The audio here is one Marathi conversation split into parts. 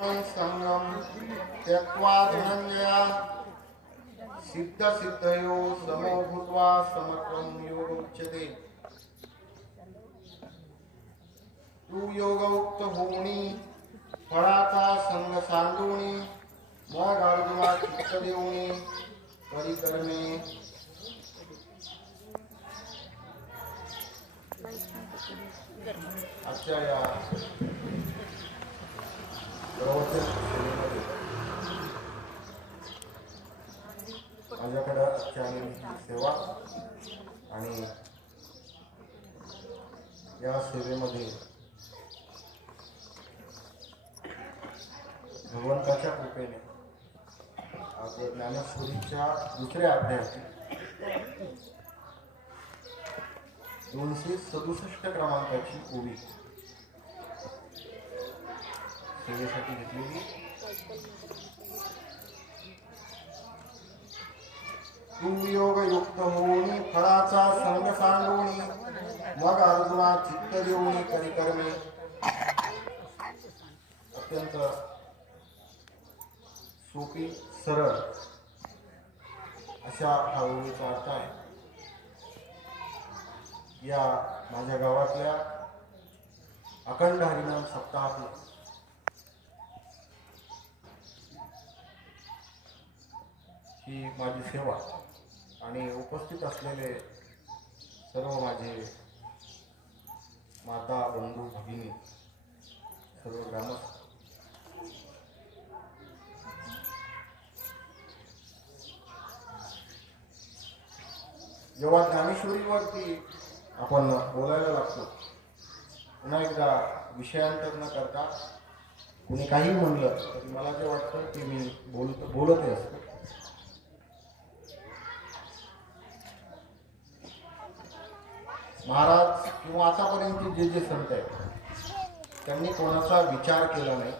संगम त्यक्त्वा धनञ्जया सिद्धसिद्धयो समो भूत्वा समत्वं योगोच्यते तू योगयुक्त होणी फळाचा संग सांडूनी मग अर्जुना चित्त देऊणी परिकर्मे आजच्या या प्रवचन माझ्याकडं आजच्या सेवा आणि या सेवेमध्ये भगवंताच्या कृपेने आपल्या ज्ञानेश्वरीच्या दुसऱ्या अध्यायाची दोनशे सदुसष्ट क्रमांकाची ओवी सेवेसाठी घेतलेली तू युक्त होऊनी फळाचा संग सांडूनी मग अर्जुना चित्त देऊन करी कर्मे अत्यंत सोपी सरळ अशा हा ओळीचा अर्थ आहे. या माझ्या गावातल्या अखंड हरिनाम सप्ताहातील ही माझी सेवा. आणि उपस्थित असलेले सर्व माझे माता बंधू भगिनी सर्व ग्रामस्थ. जेव्हा ज्ञानेश्वरीवरती आपण बोलायला लागतो पुन्हा एकदा विषयांतर न करता कुणी काही म्हणलं तरी मला जे वाटतं ते मी बोलत बोलतही असतो. महाराज किंवा आतापर्यंत जे जे संत आहेत त्यांनी कोणाचा विचार केला नाही.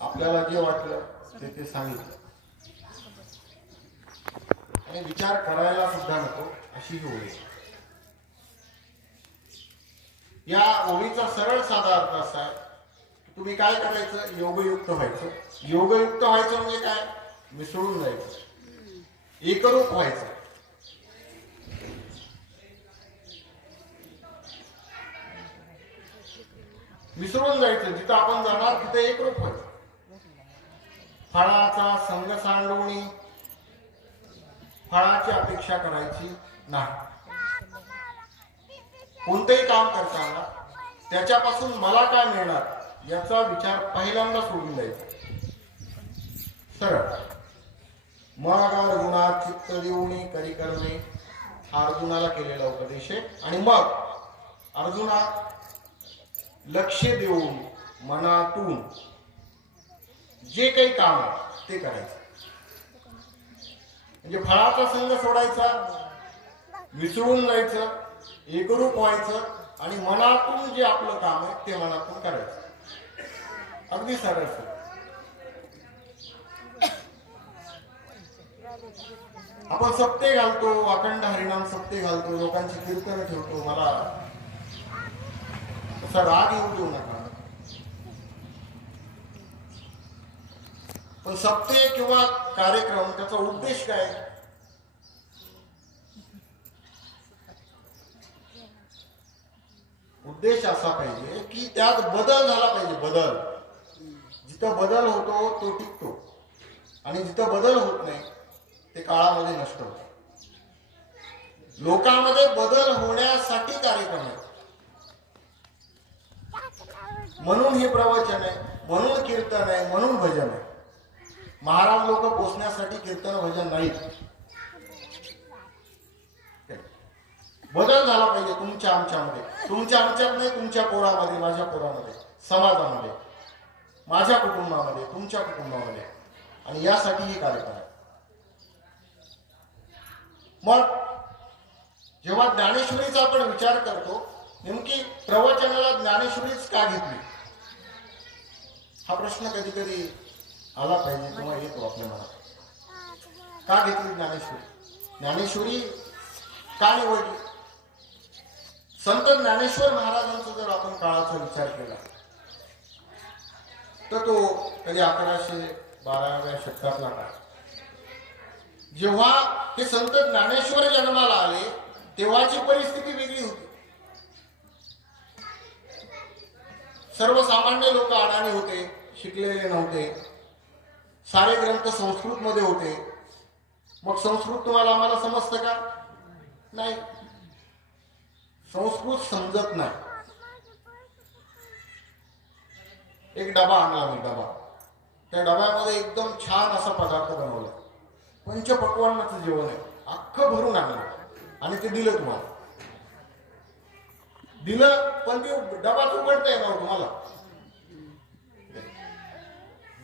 आपल्याला जे वाटलं ते ते सांगितलं. आणि विचार करायला सुद्धा नको अशी ही ओळी या ओळीचा सरळ साधा अर्थ असा आहे तुम्ही काय करायचं? योगयुक्त व्हायचं. योगयुक्त व्हायचं म्हणजे काय? मिसळून जायचं. एकरूप व्हायचं. विसरून जायचं. जिथं आपण जाणार तिथं एक रूप फळाचा संग सांडवणी फळाची अपेक्षा करायची नाही. कोणतेही काम करताना त्याच्यापासून मला काय मिळणार याचा विचार पहिल्यांदा सोडून द्यायचा. सरळ. मग अर्जुना चित्त देऊनी करी करणे हा अर्जुनाला केलेला उपदेश आहे. आणि मग अर्जुना लक्ष देऊन मनातून जे काही काम ते करायचं. म्हणजे फळाचा संघ सोडायचा मिसळून जायचं एकरूप व्हायचं आणि मनातून जे आपलं काम आहे ते मनातून करायचं. अगदी सरळ सर आपण सप्ते घालतो अखंड हरिणाम सप्ते घालतो लोकांची कीर्तन ठेवतो मला तसा राग येऊ देऊ नका. पण सप्ते किंवा कार्यक्रम त्याचा उद्देश काय? उद्देश असा पाहिजे की त्यात बदल झाला पाहिजे बदल. जिथं बदल होतो तो टिकतो. आणि जिथं बदल होत नाही ते काळामध्ये नष्ट होत. लोकांमध्ये बदल होण्यासाठी कार्यक्रम आहे म्हणून हे प्रवचन आहे म्हणून कीर्तन आहे म्हणून भजन आहे. महाराज लोक पोचण्यासाठी कीर्तन भजन नाहीत बदल झाला पाहिजे तुमच्या आमच्यामध्ये. तुमच्या आमच्यात नाही तुमच्या पोरामध्ये माझ्या पोरामध्ये समाजामध्ये माझ्या कुटुंबामध्ये तुमच्या कुटुंबामध्ये. आणि यासाठी ही कार्यक्रम आहे. मग जेव्हा ज्ञानेश्वरीचा आपण विचार करतो नेमकी प्रवचनाला ज्ञानेश्वरीच का घेतली? हा प्रश्न कधी कधी आला पाहिजे किंवा येतो आपल्या मनात. का घेतली ज्ञानेश्वरी? ज्ञानेश्वरी का निवडली संत ज्ञानेश्वर महाराजांचा जर आपण काळाचा विचार केला तर तो कधी अकराशे बाराव्या शतकातला काळ. जेव्हा ते संत ज्ञानेश्वर जन्माला आले तेव्हाची परिस्थिती वेगळी होती. सर्वसामान्य लोक अडाणी होते शिकलेले नव्हते. सारे ग्रंथ संस्कृतमध्ये होते. मग संस्कृत तुम्हाला आम्हाला समजतं का? नाही. संस्कृत समजत नाही. एक डबा आणला मी डबा. त्या डब्यामध्ये एकदम छान असा पदार्थ बनवला. पंचपक्वान्नाचं जेवण आहे. अख्खं भरून आणलं. आणि ते दिलं तुम्हाला. दिलं पण ते डबाच उघडता येणार तुम्हाला.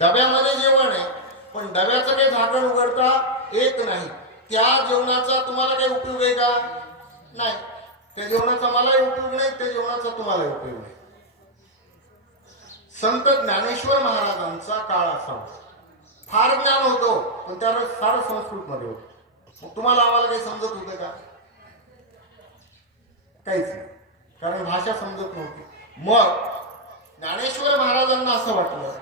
डब्यामध्ये जेवण आहे पण डब्याचं काही झाकण उघडता येत नाही. त्या जेवणाचा तुम्हाला काही उपयोग आहे का? नाही. त्या जेवणाचा मलाही उपयोग नाही त्या जेवणाचा तुम्हालाही उपयोग नाही. संत ज्ञानेश्वर महाराजांचा काळ असावा. फार ज्ञान होतो पण त्यावर फार संस्कृत मध्ये होत तुम्हाला आम्हाला काही समजत होतं का? काहीच नाही. कारण भाषा समजत नव्हती. मग ज्ञानेश्वर महाराजांना असं वाटलं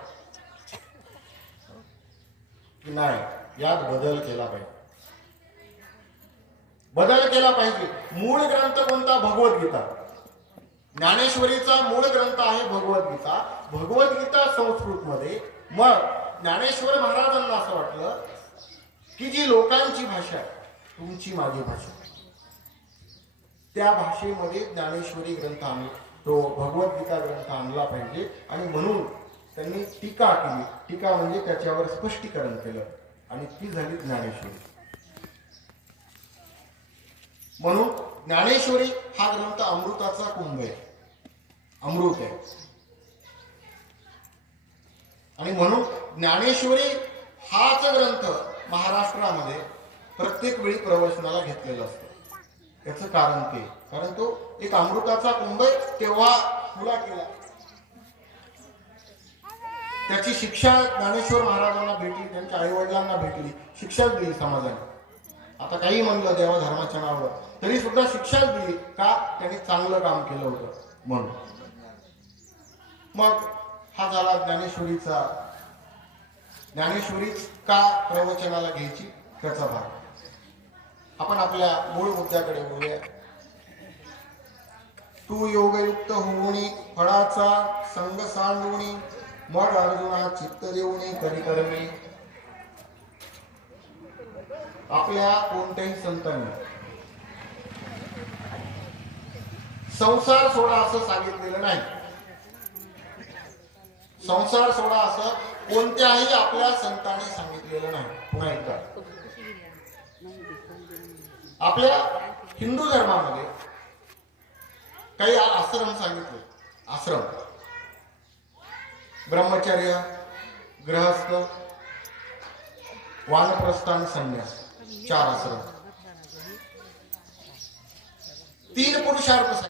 की नाही यात बदल केला पाहिजे. बदल केला पाहिजे. मूळ ग्रंथ कोणता? भगवद्गीता. ज्ञानेश्वरीचा मूळ ग्रंथ आहे भगवद्गीता. भगवद्गीता संस्कृत मध्ये मग ज्ञानेश्वर महाराजांना असं वाटलं की जी लोकांची भाषा आहे तुमची माझी भाषा. त्या भाषेमध्ये ज्ञानेश्वरी ग्रंथ आणला तो भगवद्गीता ग्रंथ आणला पाहिजे. आणि म्हणून त्यांनी टीका केली. टीका म्हणजे त्याच्यावर स्पष्टीकरण केलं. आणि ती झाली ज्ञानेश्वरी. म्हणून ज्ञानेश्वरी हा ग्रंथ अमृताचा कुंभ आहे. अमृत आहे. आणि म्हणून ज्ञानेश्वरी हाच ग्रंथ महाराष्ट्रामध्ये प्रत्येक वेळी प्रवचनाला घेतलेला असतो. याचं कारण ते. कारण तो एक अमृताचा कुंभ तेव्हा खुला केला. त्याची शिक्षा ज्ञानेश्वर महाराजांना भेटली त्यांच्या आई वडिलांना भेटली शिक्षाच दिली समाजाने. आता काही म्हणलं देवा धर्माच्या नावावर तरी सुद्धा शिक्षाच दिली का त्यांनी चांगलं काम केलं होतं म्हणून. मग हा झाला ज्ञानेश्वरीचा. ज्ञानेश्वरीच का प्रवचनाला घ्यायची? त्याचा भाग. आपण आपल्या मूळ मुद्द्याकडे बोलूया तू योगयुक्त होऊनी फळाचा संग सांडवणी मग अर्जुना चित्त देऊनी करी करणे आपल्या कोणत्याही संतांनी. संसार सोडा असं सांगितलेलं नाही. संसार सोडा असं कोणत्याही आपल्या संतांनी सांगितलेलं नाही. पुन्हा एकदा. आपल्या हिंदू धर्मामध्ये काही आश्रम सांगितले. आश्रम. ब्रह्मचर्य ग्रहस्थ वानप्रस्थ आणि संन्यास. चार आश्रम. तीन पुरुषार्थ